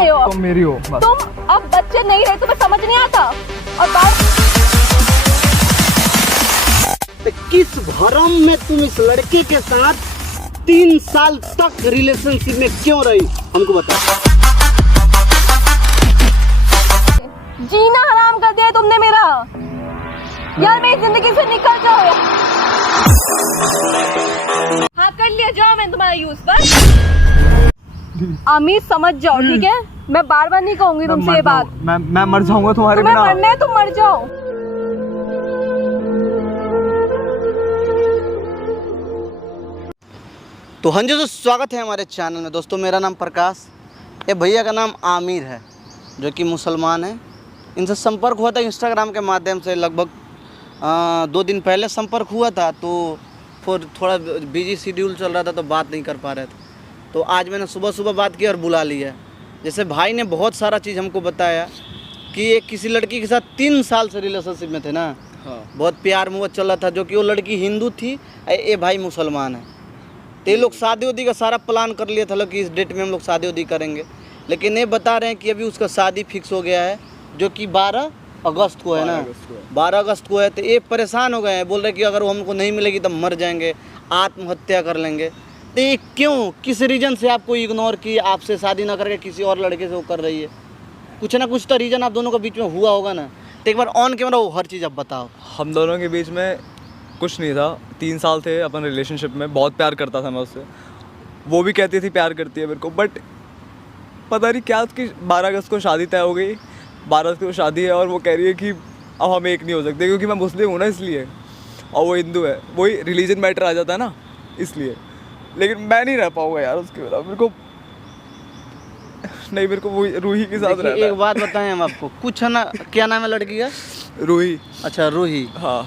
रहे हो। तुम मेरी हो बस। तुम अब बच्चे नहीं रहे, तुम्हें समझ नहीं आता। और बात किस भरम में तुम इस लड़के के साथ 3 साल तक रिलेशनशिप में क्यों रही, हमको बताओ। जीना हराम कर दिया है तुमने मेरा। यार मेरी जिंदगी से निकल जाओ यार। हाँ कर लिया, जाओ मैंने तुम्हारा यूज बस। आमिर समझ जाओ, ठीक है? मैं बार बार नहीं कहूंगी तुमसे ये बात। मैं मर जाऊंगा तुम्हारे तुम्हें बिना। मरना है तुम मर जाओ। तो हाँ जी, तो स्वागत है हमारे चैनल में। दोस्तों मेरा नाम प्रकाश, ये भैया का नाम आमिर है जो कि मुसलमान है। इनसे संपर्क हुआ था इंस्टाग्राम के माध्यम से, लगभग 2 दिन पहले संपर्क हुआ था। तो फिर थोड़ा बिजी शेड्यूल चल रहा था तो बात नहीं कर पा रहे थे। तो आज मैंने सुबह बात की और बुला लिया। जैसे भाई ने बहुत सारा चीज़ हमको बताया कि ये किसी लड़की के साथ 3 साल से रिलेशनशिप में थे ना। हाँ। बहुत प्यार मुहब्बत चल रहा था, जो कि वो लड़की हिंदू थी, ये भाई मुसलमान है। तो ये लोग शादी उदी का सारा प्लान कर लिया था कि इस डेट में हम लोग शादी उदी करेंगे। लेकिन ये बता रहे हैं कि अभी उसका शादी फिक्स हो गया है, जो कि 12 अगस्त को है ना। 12 अगस्त को है। तो ये परेशान हो गए हैं, बोल रहे कि अगर वो हमको नहीं मिलेगी तब मर जाएंगे, आत्महत्या कर लेंगे। तो ये क्यों, किस रीज़न से आपको इग्नोर की, आपसे शादी ना करके किसी और लड़के से वो कर रही है? कुछ ना कुछ तो रीज़न आप दोनों के बीच में हुआ होगा ना। तो एक बार ऑन कैमरा वो हर चीज़ आप बताओ। हम दोनों के बीच में कुछ नहीं था। 3 साल थे अपन रिलेशनशिप में। बहुत प्यार करता था मैं उससे, वो भी कहती थी प्यार करती है मेरे को। बट पता नहीं क्या, उसकी 12 अगस्त को शादी तय हो गई। 12 अगस्त को शादी है और वो कह रही है कि अब हम एक नहीं हो सकते, क्योंकि मैं मुस्लिम हूँ ना इसलिए, और वो हिंदू है। वही रिलीजन मैटर आ जाता है ना, इसलिए। लेकिन मैं नहीं रह पाऊँगा यार उसके बिना। मेरे को नहीं, मेरे को वो रूही के साथ रहना है। एक बात बताएं हम आपको, कुछ ना, क्या नाम है लड़की का? रूही। अच्छा रूही। हाँ।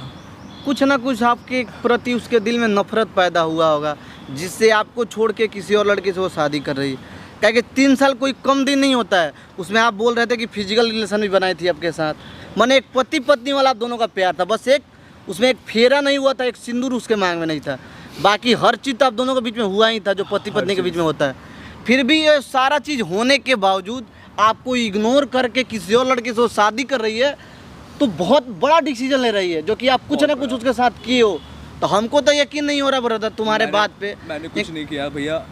कुछ ना कुछ आपके प्रति उसके दिल में नफरत पैदा हुआ होगा, जिससे आपको छोड़ के किसी और लड़के से वो शादी कर रही है। क्या कि 3 साल कोई कम दिन नहीं होता है। उसमें आप बोल रहे थे कि फिजिकल रिलेशन भी बनाई थी आपके साथ, माने एक पति पत्नी वाला आप दोनों का प्यार था। बस एक उसमें एक फेरा नहीं हुआ था, एक सिंदूर उसके मांग में नहीं था। बाकी हर चीज़ तो आप दोनों के बीच में हुआ ही था, जो पति पत्नी के बीच में होता है। फिर भी ये सारा चीज़ होने के बावजूद आपको इग्नोर करके किसी और लड़के से वो शादी कर रही है, तो बहुत बड़ा डिसीजन ले रही है, जो कि आप कुछ ना कुछ उसके साथ किए हो। तो हमको तो यकीन नहीं हो रहा ब्रदर तुम्हारे बात पे। मैंने कुछ नहीं किया भैया।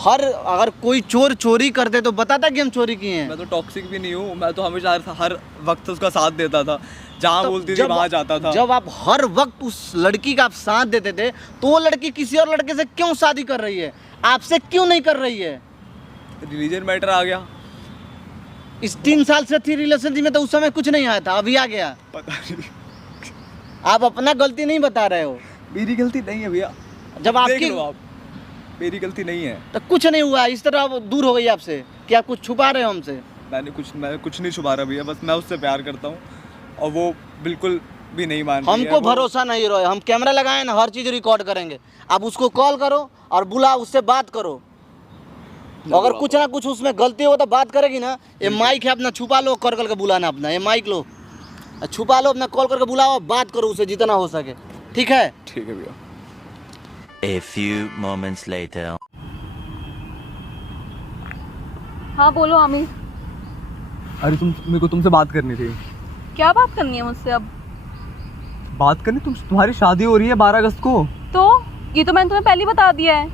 अगर कोई चोर चोरी करते तो बताता कि हम चोरी किए हैं। मैं तो टॉक्सिक भी नहीं हूँ। मैं तो हमेशा हर वक्त उसका साथ देता था, जहाँ बोलती थी वहाँ जाता था। जब आप हर वक्त उस लड़की का आप साथ देते थे, तो वो लड़की किसी और लड़के से क्यों शादी कर रही है, आपसे क्यों नहीं कर रही है? रिलीजन मैटर आ गया। इस 3 साल से थी रिलेशनशिप में, तो उस समय कुछ नहीं आया था, अभी आ गया। पता नहीं, आप अपना गलती नहीं बता रहे हो। मेरी गलती नहीं है भैया। जब आपकी आप, मेरी गलती नहीं है। तो कुछ नहीं हुआ, इस तरह आप दूर हो गई आपसे कि आप कुछ छुपा रहे हो हमसे? मैं कुछ नहीं छुपा रहा भैया। बस मैं उससे प्यार करता हूँ और वो बिल्कुल भी नहीं मान रही है। हमको भरोसा नहीं रहा है। हम कैमरा लगाए ना, हर चीज़ रिकॉर्ड करेंगे। आप उसको कॉल करो और बुला, उससे बात करो। अगर कुछ ना कुछ उसमें गलती हो तो बात करेगी ना। ये माइक है अपना, छुपा लो, कर करके बुलाना अपना। ये माइक लो, छुपा लो अपना, कॉल करके बुलाओ, बात करो उससे जितना हो सके। ठीक है? ठीक है भैया। A few moments later. हाँ बोलो आमिर। अरे मेरे को तुमसे बात करनी थी। क्या बात करनी है मुझसे? अब बात करनी, तुम्हारी शादी हो रही है 12 अगस्त को। तो ये तो मैंने तुम्हें पहले बता दिया है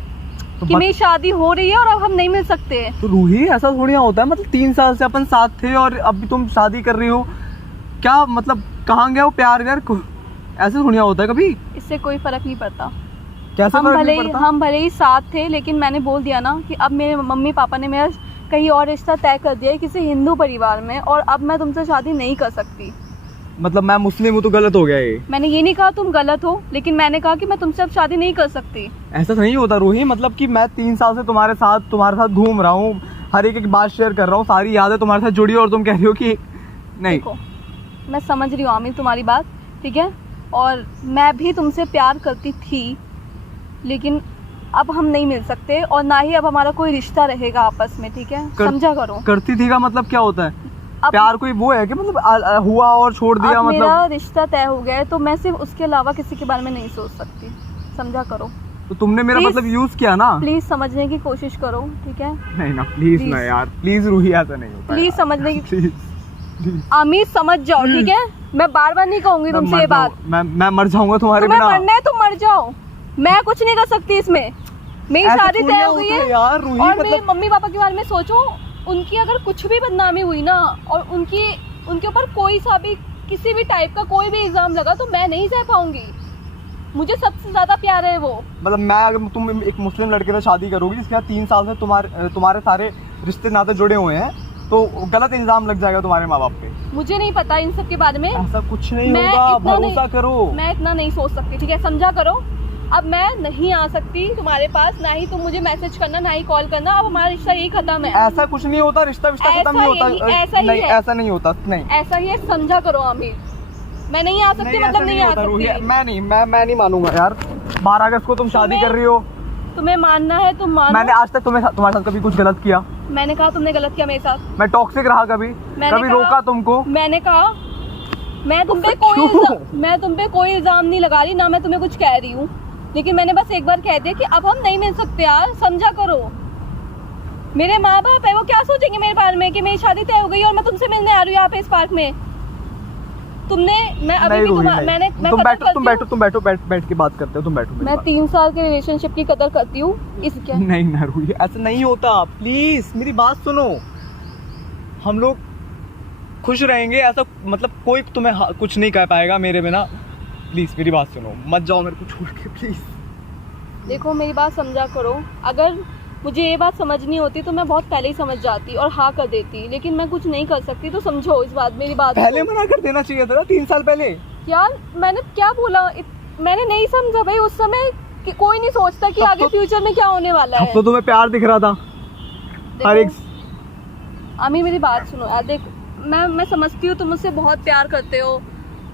कि मेरी शादी हो रही है और अब हम नहीं मिल सकते। तो रूही, ऐसा थोड़ी ना होता है। मतलब 3 साल से अपन साथ थे और अभी तुम शादी कर रही हो। क्या मतलब, कहाँ गया वो प्यार यार? ऐसे थोड़ी ना होता है कभी। इससे कोई फर्क नहीं पड़ता। कैसे हम भले ही साथ थे, लेकिन मैंने बोल दिया ना कि अब मेरे मम्मी पापा ने मेरा कहीं और रिश्ता तय कर दिया है किसी हिंदू परिवार में, और अब मैं तुमसे शादी नहीं कर सकती। मतलब मैं मुस्लिम हूँ तो गलत हो गया ये? मैंने ये नहीं कहा तुम गलत हो, लेकिन मैंने कहा कि मैं तुमसे अब शादी नहीं कर सकती। ऐसा नहीं होता रूही। मतलब कि मैं 3 साल से तुम्हारे साथ घूम रहा हूँ, हर एक बात शेयर कर रहा हूँ, सारी यादें तुम्हारे साथ जुड़ी, और तुम कह रही हो कि नहीं। देखो, मैं समझ रही हूँ आमिर तुम्हारी बात, ठीक है, और मैं भी तुमसे प्यार करती थी, लेकिन अब हम नहीं मिल सकते और ना ही अब हमारा कोई रिश्ता रहेगा आपस में, ठीक है? समझा करो। करती थी का मतलब क्या होता है? अब प्यार कोई वो है कि मतलब हुआ और छोड़ दिया? अब मतलब मेरा रिश्ता तय हो गया है, तो मैं सिर्फ उसके अलावा किसी के बारे में नहीं सोच सकती, समझा करो। तो तुमने मेरा Please. मतलब यूज किया ना। प्लीज समझने की कोशिश करो, ठीक है? नहीं ना, प्लीज Please. ना यार, प्लीज रूही, ऐसा नहीं होता प्लीज यार। समझने की प्लीज आमिर समझ जाओ, ठीक है? मैं बार बार नहीं कहूंगी तुमसे ये बात। मैं मर जाऊंगा तुम्हारे तुम्हें बिना। मरना है तुम मर जाओ, मैं कुछ नहीं कर सकती इसमें। मेरी ऐसा शादी थोड़ी तय हो गई होता है यार रूही, और मेरे मतलब मम्मी पापा के बारे में सोचो, उनकी अगर कुछ भी बदनामी हुई ना और उनके ऊपर कोई सा भी किसी भी टाइप का कोई भी इल्जाम लगा तो मैं नहीं सह पाऊंगी। मुझे सबसे ज्यादा प्यार है वो। मतलब मैं, अगर तुम एक मुस्लिम लड़के से शादी करोगी जिसके साथ 3 साल से तुम्हारे सारे रिश्ते नाते जुड़े हुए हैं, तो गलत इल्जाम लग जाएगा तुम्हारे माँ बाप पे। मुझे नहीं पता इन सब के बारे में, ऐसा कुछ नहीं मैं होगा, इतना भरोसा नहीं- करो। मैं इतना नहीं सोच सकती, ठीक है? समझा करो। अब मैं नहीं आ सकती तुम्हारे पास, ना ही तुम मुझे मैसेज करना, ना ही कॉल करना। अब हमारा रिश्ता यही खत्म है। ऐसा कुछ नहीं होता, रिश्ता विश्ता खत्म ऐसा नहीं होता। ऐसा ही नहीं, है। ऐसा नहीं होता, नहीं ऐसा ही है, समझा करो आमिर। मैं नहीं आ सकती, नहीं, मतलब ऐसा नहीं आ होता, रूही। सकती। मैं नहीं मानूंगा यार। 12 अगस्त को तुम शादी तुम्हें- कर रही हो। तुम्हें मानना है तुम मानो। मैंने आज तक तुम्हारे साथ कभी कुछ गलत किया? मैंने कहा तुमने गलत किया मेरे साथ। मैं टॉक्सिक रहा कभी? मैंने कभी कहा- रोका तुमको? मैंने कहा मैं तुम पे क्यों? मैं तुम पे कोई इल्जाम नहीं लगा रही, ना मैं तुम्हें कुछ कह रही हूँ, लेकिन मैंने बस एक बार कह दिया कि अब हम नहीं मिल सकते यार, समझा करो। मेरे माँ बाप है, वो क्या सोचेंगे मेरे बारे में कि मेरी शादी तय हो गई और मैं तुमसे मिलने आ रही हूँ यहाँ पे इस पार्क में। तुमने मैं अभी नहीं भी रूही, मैंने नहीं। मैं तुम कदर बैठो, करती तुम हूँ। बैठो, तुम बैठो, बैठ के बात करते हो। तुम बैठो मेरे मैं पास। 3 साल के रिलेशनशिप की कदर करती हूँ, इस क्या? नहीं ना रूही, ऐसा नहीं होता। प्लीज मेरी बात सुनो, हम लोग खुश रहेंगे। ऐसा मतलब कोई तुम्हें कुछ नहीं कह पाएगा मेरे बिना। प्लीज मेरी बात सुनो, मत जाओ मेरे को छोड़ के, प्लीज। देखो मेरी बात समझा करो। अगर मुझे ये बात समझनी होती तो मैं बहुत पहले ही समझ जाती और हाँ कर देती, लेकिन मैं कुछ नहीं कर सकती, तो समझो इस बात, मेरी बात पहले को। मना कर देना चाहिए था ना, 3 साल पहले। यार मैंने क्या बोला, मैंने नहीं समझा भाई उस समय कि कोई नहीं सोचता कि तब आगे तो- फ्यूचर में क्या होने वाला अब है। तो तुम्हें प्यार दिख रहा था हर एक। आमिर मेरी बात सुनो यार, देख मैं समझती हूँ तुम मुझसे बहुत प्यार करते हो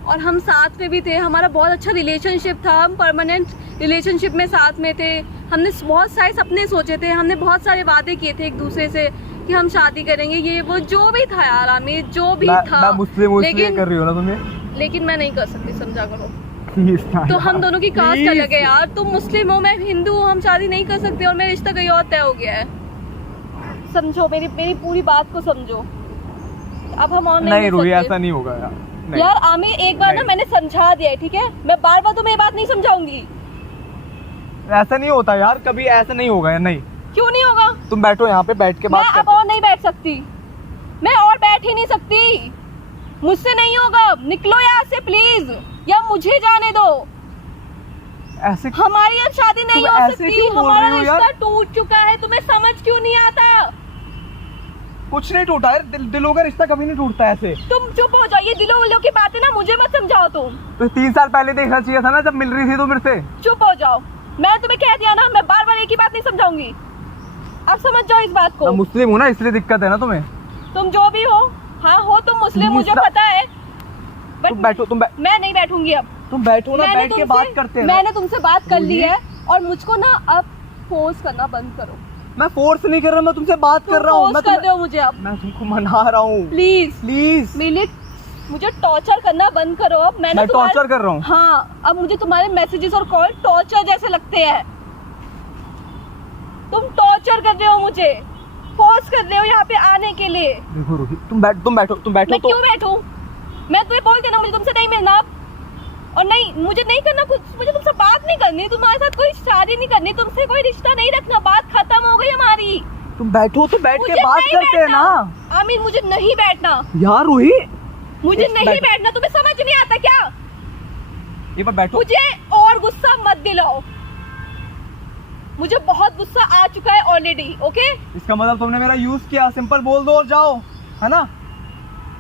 और हम साथ में भी थे, हमारा बहुत अच्छा रिलेशनशिप था, हम परमानेंट रिलेशनशिप में साथ में थे, हमने बहुत सारे सपने सोचे थे, हमने बहुत सारे वादे किए थे एक दूसरे से कि हम शादी करेंगे, ये वो जो भी था यार आमिर, जो भी था। मैं मुस्लिम इसलिए लेकिन कर रही हो ना तुम्हें। लेकिन मैं नहीं कर सकती, समझा करो। प्लीज ना तो यार, हम दोनों की कास्ट please। अलग है यार, तुम मुस्लिम हो मैं हिंदू हूँ, हम शादी नहीं कर सकते और मेरा रिश्ता कहीं और तय हो गया है। समझो मेरी पूरी बात को समझो। अब हम और नहीं नहीं मिल रूही, सकते। ऐसा नहीं होगा यार। नहीं। यार आमिर एक बार ना नहीं। मैंने समझा दिया है, ठीक है? मैं बार बार तुम्हें ये बात नहीं समझाऊंगी। ऐसा नहीं होता यार, कभी ऐसा नहीं होगा यार। नहीं, क्यों नहीं होगा? तुम बैठो यहाँ पे, बैठ के मैं बात अब और नहीं बैठ सकती, मैं और बैठ ही नहीं सकती, मुझसे नहीं होगा। निकलो यहाँ से प्लीज, या मुझे जाने दो। ऐसे हमारी अब शादी नहीं तुम हो ऐसे सकती, क्यों बोल हमारा रही हो यार? रिश्ता टूट चुका है, तुम्हें समझ क्यों नहीं आता? कुछ नहीं टूटा है, दिलों का रिश्ता कभी नहीं टूटता ऐसे। तुम चुप हो जाओ, ये दिलों विलों की बातें ना मुझे मत समझाओ तुम। तो 3 साल पहले देखना चाहिए था ना, जब मिल रही थी तो मेरे से। चुप हो जाओ, मैं तुम्हें कह दिया ना, मैं बार बार एक ही बात नहीं समझाऊंगी। अब समझ जाओ इस बात को। मैं मुस्लिम हूँ ना, इसलिए दिक्कत है ना तुम्हें। तुम जो भी हो, हाँ हो तुम मुस्लिम, Please मुझे ना- पता है, बट तुम बैठो, मैं नहीं बैठूंगी अब। तुम बैठो ना, मैंने बैठ के तुमसे- बात करते हैं ना। मैंने तुमसे बात कर ली रूही। है और मुझको ना अब फोर्स करना बंद करो। मैं फोर्स नहीं कर रहा, मैं तुमसे बात तुम कर रहा हूँ। फोर्स कर रहे हो मुझे अब। मैं तुमको मना रहा हूँ। प्लीज प्लीज, मेरे मुझे टॉर्चर करना बंद करो अब। मैं तुम्हारे- टॉर्चर कर रहा हूँ। हाँ, अब मुझे तुम्हारे मैसेजेस और कॉल टॉर्चर जैसे लगते हैं। तुम टॉर्चर कर रहे हो मुझे, फोर्स कर रहे हो यहाँ पे आने के लिए। देखो रूही, तुम बैठो मैं तो। क्यों बैठूं? मैं तुम्हें बोल देना मुझे तुमसे नहीं मिलना अब। और नहीं, मुझे नहीं करना कुछ, मुझे तुमसे बात नहीं करनी, तुम्हारे साथ कोई शादी नहीं करनी, तुमसे कोई रिश्ता नहीं रखना, बात खत्म हो गई हमारी। तुम बैठो तो बैठ के मुझे बात नहीं करते हैं बैठना। ना आमिर मुझे नहीं बैठना, यार। रूही, मुझे इस नहीं बैठ- बैठना, तुम्हें समझ नहीं आता क्या? ये पर बैठो। मुझे और गुस्सा मत दिलाओ, मुझे बहुत गुस्सा आ चुका है ऑलरेडी। ओके, इसका मतलब तुमने मेरा यूज किया, सिंपल बोल दो और जाओ, है ना?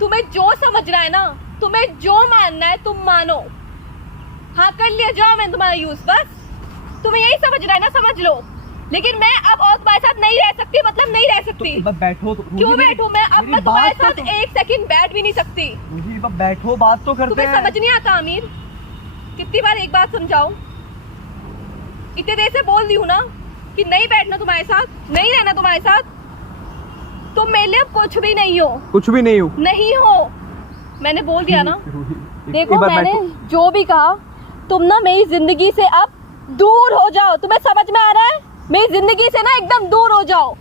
तुम्हें जो समझना है ना, तुम्हें जो मानना है तुम मानो। हाँ कर लिया, जाओ मैं तुम्हारा यूज, बस तुम्हें यही समझना है ना, समझ लो। लेकिन मैं अब और तुम्हारे साथ नहीं रह सकती, मतलब नहीं रह सकती। तो बैठो तो। क्यों बैठूं मैं? अब मेरी मैं तुम्हारे बात साथ तो- एक सेकंड बैठ भी नहीं सकती। रूही, बस बैठो, बात तो करते तुम्हें हैं। समझ नहीं आता आमिर? कितनी बार एक बात समझाऊं? इतने देर से बोल दी हूँ ना कि नहीं बैठना तुम्हारे साथ, नहीं रहना तुम्हारे साथ। तुम मेरे लिए अब कुछ भी नहीं हो, कुछ भी नहीं हूँ। नहीं हो, मैंने बोल दिया ना। रूही, देखो एक बार मैंने बैठो। जो भी कहा, तुम ना मेरी जिंदगी से अब दूर हो जाओ। तुम्हें समझ में आ रहा है? मेरी जिंदगी से ना एकदम दूर हो जाओ,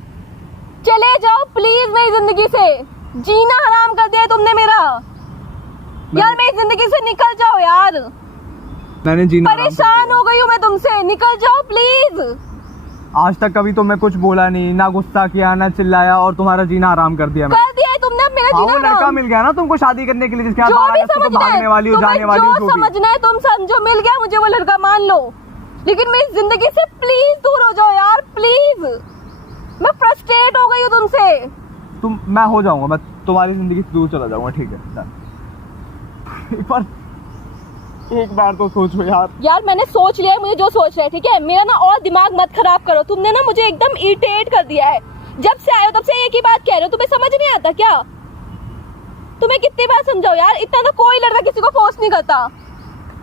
चले जाओ प्लीज मेरी जिंदगी से। जीना हराम कर दिया है तुमने मेरा। यार मेरी जिंदगी से निकल जाओ यार, मैंने जीना हराम कर परेशान हो गई हूँ मैं तुमसे, निकल जाओ प्लीज। दिया। आज तक कभी तो मैं कुछ बोला नहीं, ना गुस्सा किया, ना चिल्लाया, और तुम्हारा जीना हराम कर दिया कर दिया है तुमने अब मेरा हाँ, जीना वो लड़का हराम। मिल गया ना तुमको शादी करने के लिए, जिसके हाथ जो 12 भी अगस्त को समझना भागने है वाली हो, तुम्हें, जाने वाली हो, जो जो भी। समझना है तुम समझो, मिल गया मुझे वो लड़का, मान लो, लेकिन मेरी जिंदगी से प्लीज दूर हो जाओ यार, प्लीज। मैं फ्रस्ट्रेट हो गई हूँ तुमसे। मैं हो जाऊंगा, मैं तुम्हारी जिंदगी से दूर चला जाऊंगा, ठीक है डन। एक बार तो सोचो यार। यार मैंने सोच लिया है मुझे जो सोच रहा है, ठीक है? मेरा ना और दिमाग मत खराब करो, तुमने ना मुझे एकदम इरिटेट कर दिया है। जब से आए हो तब से एक ही बात कह रहे हो, तुम्हें समझ नहीं आता क्या? तुम्हें कितनी बार समझाओ यार, इतना तो कोई लड़का किसी को फोर्स नहीं करता।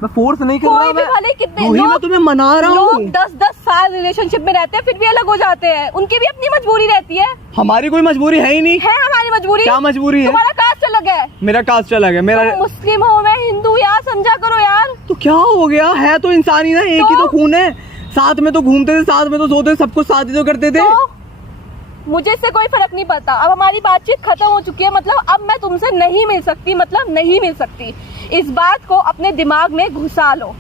मैं फोर्स नहीं कर रहा, कोई भी भले कितने रूही, मैं तुम्हें मना रहा लोग हूँ। 10-10 साल रिलेशनशिप में रहते हैं फिर भी अलग हो जाते हैं, उनकी भी अपनी मजबूरी रहती है। हमारी कोई मजबूरी है ही नहीं। है हमारी मजबूरी। क्या मजबूरी है? तुम्हारा कास्ट अलग है, मेरा कास्ट अलग है, मेरा तुम मुस्लिम हो, मैं हिंदू, यार समझा करो यार। तो क्या हो गया, है तो इंसान ही ना, एक ही तो खून है, साथ में तो घूमते थे, साथ में तो सोते थे, सब कुछ साथ ही तो करते थे। तो मुझे इससे कोई फर्क नहीं पड़ता, अब हमारी बातचीत खत्म हो चुकी है, मतलब अब मैं तुमसे नहीं मिल सकती, मतलब नहीं मिल सकती। इस बात को अपने दिमाग में घुसा लो,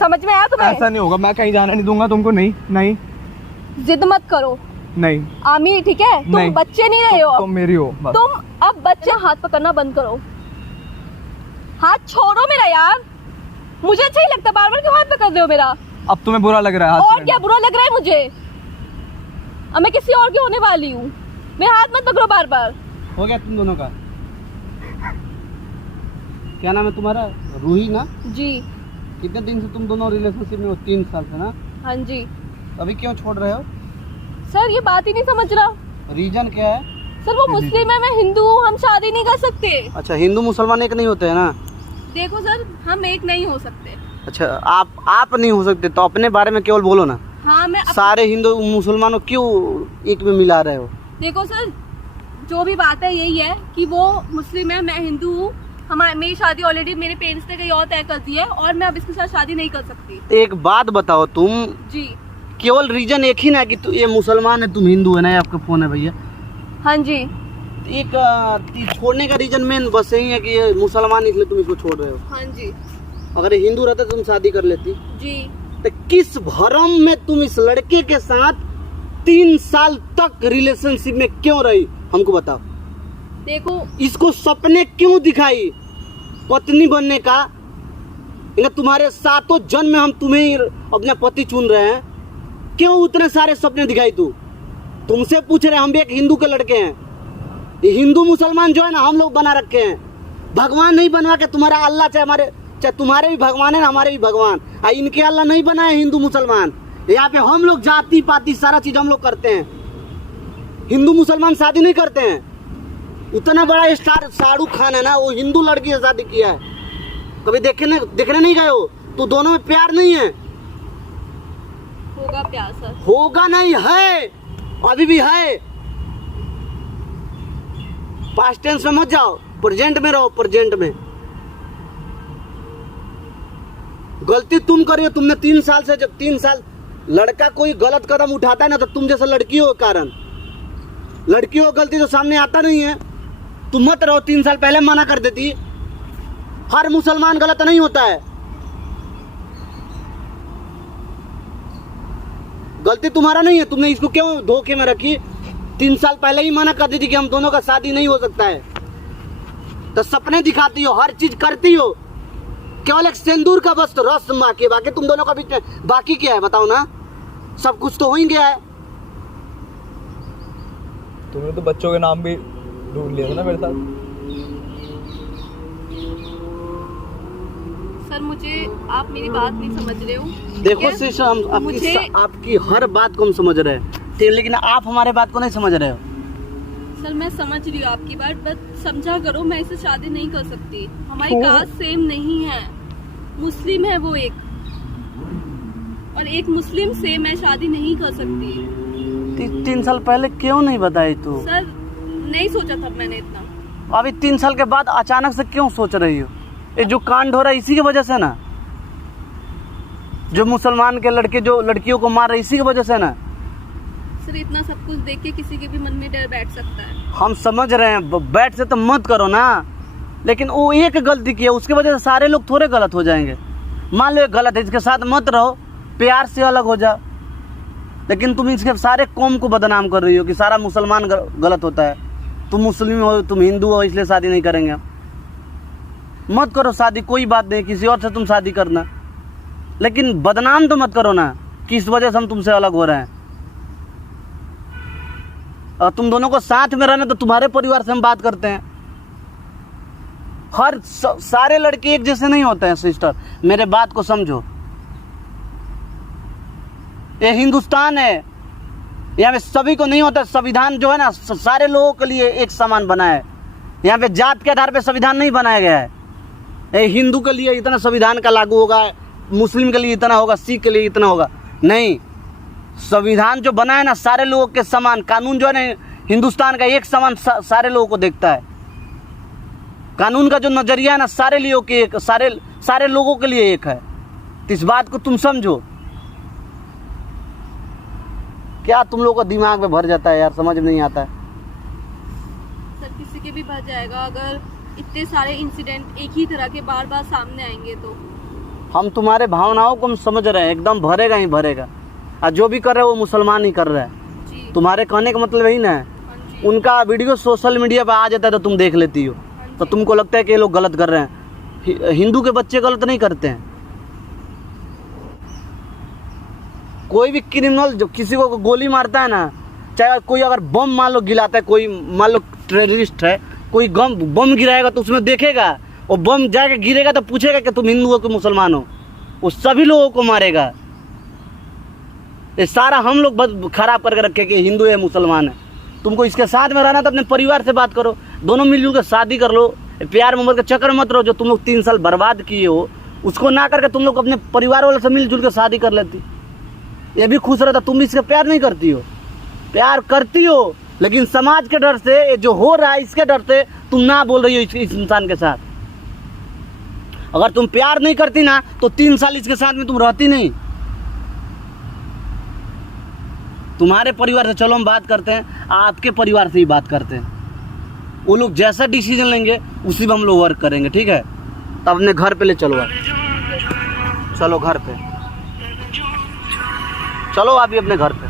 समझ में आया तुम्हें? ऐसा नहीं होगा, मैं कहीं जाने नहीं दूंगा तुमको, नहीं नहीं जिद मत करो नहीं आमिर, ठीक है? तुम नहीं। बच्चे नहीं रहे हो, तुम मेरी हो बस। तुम अब बच्चे। हाथ पकड़ना बंद करो, हाथ छोड़ो मेरा यार, मुझे अच्छा ही लगता, बार बार क्यों हाथ पकड़ रहे हो मेरा? अब तुम्हें बुरा लग रहा है हाथ और पकड़ना? क्या बुरा लग रहा है मुझे? अब मैं किसी और की होने वाली हूँ, मेरा हाथ मत पकड़ो बार बार। हो गया तुम दोनों का? क्या नाम है तुम्हारा? रूही ना? जी कितने दिन से तुम दोनों रिलेशनशिप में हो? 3 साल से ना? हाँ जी। अभी क्यों छोड़ रहे हो? सर ये बात ही नहीं समझ रहा। रीजन क्या है? सर वो मुस्लिम है, मैं हिंदू हूँ, हम शादी नहीं कर सकते। अच्छा, हिंदू मुसलमान एक नहीं होते हैं ना? देखो सर, हम एक नहीं हो सकते। अच्छा, आप नहीं हो सकते तो अपने बारे में केवल बोलो ना। हाँ मैं सारे हिंदू मुसलमानों क्यों एक में मिला रहे हो? देखो सर, जो भी बात है यही है कि वो मुस्लिम है, मैं हिंदू हूँ, मेरी शादी ऑलरेडी मेरे पेरेंट्स ने कहीं और तय कर दी है और मैं अब इसके साथ शादी नहीं कर सकती। एक बात बताओ, तुम जी केवल रीजन एक ही ना कि ये मुसलमान है, तुम हिंदू है ना? ये आपका फोन है भैया। हाँ जी। एक छोड़ने का रीजन मेन बस यही है कि ये मुसलमान, इसलिए तुम इसको छोड़ रहे हो। हाँ जी। अगर ये हिंदू रहता तो तुम शादी कर लेती। जी तो किस भरम में तुम इस लड़के के साथ 3 साल तक रिलेशनशिप में क्यों रही, हमको बताओ। देखो, इसको सपने क्यों दिखाई पत्नी बनने का? इन्हें तुम्हारे 7 जन्म में हम तुम्हें ही अपना पति चुन रहे हैं, क्यों उतने सारे सपने दिखाई? तुमसे पूछ रहे, हम भी एक हिंदू के लड़के हैं। ये हिंदू मुसलमान जो है ना, हम लोग बना रखे हैं, भगवान नहीं बनवा के। तुम्हारा अल्लाह चाहे तुम्हारे भी भगवान है ना, हमारे भी भगवान, इनके अल्लाह नहीं बनाए हिंदू मुसलमान। यहाँ पे हम लोग जाति पाति सारा चीज हम लोग करते हैं, हिंदू मुसलमान शादी नहीं करते हैं। इतना बड़ा स्टार शाहरुख खान है ना, वो हिंदू लड़की से शादी किया है। कभी देखने नहीं गए हो? तो दोनों में प्यार नहीं है। होगा प्यार सर। होगा नहीं, है, अभी भी है। पास्ट टेंस में मत जाओ, प्रेजेंट में रहो, प्रेजेंट में। गलती तुम करी हो, तुमने 3 साल से, जब 3 साल लड़का कोई गलत कदम उठाता है ना, तो तुम जैसा लड़कियों के कारण, लड़कियों की गलती तो सामने आता नहीं है। तुम मत रहो, 3 साल पहले मना कर देती। हर मुसलमान गलत नहीं होता है, गलती तुम्हारा नहीं है। तुमने इसको क्यों धोखे में रखी? 3 साल पहले ही मना कर दी थी कि हम दोनों का शादी नहीं हो सकता है। तो सपने दिखाती हो, हर चीज करती हो, केवल एक सिंदूर का बस रस्म बाकी तुम दोनों का बीच में बाकी क्या है बताओ ना? सब कुछ तो हो ही गया है। तुमने तो बच्चों के नाम भी ढूंढ लिया था ना मेरे साथ। सर मुझे आप मेरी बात नहीं समझ रहे हो। देखो सिस्टर, हम आपकी हर बात को हम समझ रहे हैं, ठीक, लेकिन आप हमारे बात को नहीं समझ रहे हो। सर मैं समझ रही हूँ आपकी बात, बस समझा करो, मैं इससे शादी नहीं कर सकती। हमारी कास्ट सेम नहीं है, मुस्लिम है वो एक, और एक मुस्लिम से मैं शादी नहीं कर सकती। 3 साल पहले क्यों नहीं बताई तू? सर नहीं सोचा था मैंने इतना। अभी 3 साल के बाद अचानक से क्यों सोच रही हो? ये जो कांड हो रहा है इसी की वजह से ना। जो मुसलमान के लड़के जो लड़कियों को मार रहे इसी की वजह से ना। सर इतना सब कुछ देख के किसी के भी मन में डर बैठ सकता है। हम समझ रहे हैं, बैठ से तो मत करो ना, लेकिन वो एक गलती की है उसके वजह से सारे लोग थोड़े गलत हो जाएंगे। मान लो गलत है, इसके साथ मत रहो, प्यार से अलग हो जाओ, लेकिन तुम इसके सारे कौम को बदनाम कर रही हो कि सारा मुसलमान गलत होता है, तुम मुस्लिम हो, तुम हिंदू हो, इसलिए शादी नहीं करेंगे। मत करो शादी, कोई बात नहीं, किसी और से तुम शादी करना, लेकिन बदनाम तो मत करो ना कि इस वजह से हम तुमसे अलग हो रहे हैं। और तुम दोनों को साथ में रहना तो तुम्हारे परिवार से हम बात करते हैं। हर सारे लड़के एक जैसे नहीं होते हैं सिस्टर, मेरे बात को समझो। ये हिंदुस्तान है, यहाँ पे सभी को नहीं होता। संविधान जो है ना सारे लोगों के लिए एक समान बना है। यहाँ पे जात के आधार पे संविधान नहीं बनाया गया है। ये हिंदू के लिए इतना संविधान का लागू होगा, मुस्लिम के लिए इतना होगा, सिख के लिए इतना होगा, नहीं। संविधान जो बना है ना सारे लोगों के समान, कानून जो है ना हिंदुस्तान का एक समान सारे लोगों को देखता है। कानून का जो नजरिया है ना सारे लोगों के एक, सारे लोगों के लिए एक है। तो इस बात को तुम समझो। क्या तुम लोगों का दिमाग में भर जाता है यार, समझ में नहीं आता है। सर किसी के भी भर जाएगा अगर इतने सारे इंसिडेंट एक ही तरह के बार बार सामने आएंगे तो। हम तुम्हारे भावनाओं को हम समझ रहे हैं, एकदम भरेगा ही भरेगा। और जो भी कर रहे हैं वो मुसलमान ही कर रहा है जी। तुम्हारे कहने का मतलब यही ना है। हाँ जी। उनका वीडियो सोशल मीडिया पर आ जाता है तो तुम देख लेती हो, तो तुमको लगता है कि ये लोग गलत कर रहे हैं। हिंदू के बच्चे गलत नहीं करते हैं। कोई भी क्रिमिनल जो किसी को गोली मारता है ना, चाहे कोई अगर बम मान लो गिराता है, कोई मान लो टेररिस्ट है, कोई बम गिराएगा तो उसमें देखेगा, वो बम जाके गिरेगा तो पूछेगा कि तुम हिंदू हो कि मुसलमान हो, वो सभी लोगों को मारेगा। ये सारा हम लोग खराब करके रखे कि हिंदू है मुसलमान है। तुमको इसके साथ में रहना तो अपने परिवार से बात करो, दोनों मिलजुल कर शादी कर लो। प्यार मोहब्बत के चक्कर मत रहो। जो तुम लोग 3 साल बर्बाद किए हो उसको ना करके तुम लोग अपने परिवार वालों से मिलजुल कर शादी कर लेती, ये भी खुश रहता। तुम इसका प्यार नहीं करती हो, प्यार करती हो लेकिन समाज के डर से, जो हो रहा है इसके डर से तुम ना बोल रही हो इस इंसान के साथ। अगर तुम प्यार नहीं करती ना तो 3 साल इसके साथ में तुम रहती नहीं। तुम्हारे परिवार से चलो हम बात करते हैं, आपके परिवार से ही बात करते हैं। वो लोग जैसा डिसीजन लेंगे उसी पर हम लोग वर्क करेंगे, ठीक है। तब अपने घर पे ले चलो आप, चलो घर पे चलो, आप भी अपने घर पे।